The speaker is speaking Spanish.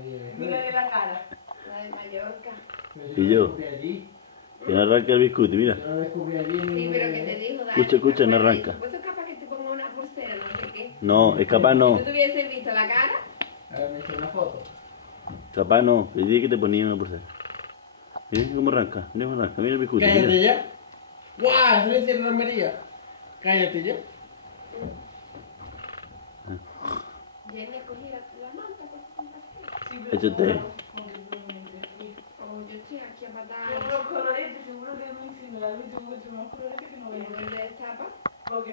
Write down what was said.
Mírale la cara. La de Mallorca. Y yo. Que no arranca el biscuit, mira. Yo lo descubrí allí. Sí, pero que te dijo, Dani. Escucha, no arranca. Pues es capaz que te ponga una pulsera, no sé qué. No, es capaz no. Si tú tuvieses visto la cara. A ver, me hice una foto. Capaz no. Le dije que te ponía una pulsera. Mira cómo arranca. Mira cómo arranca. Mira el biscuit. Cállate Mira. ya. ¡Guau! Eso le hicieron a María. Cállate ya. Jenny cogí la manta que se compartió. Échate. Oh, yo estoy aquí a matar. Los colores, seguro que es muy similar, mucho más colores que no El veo. verde de tapa.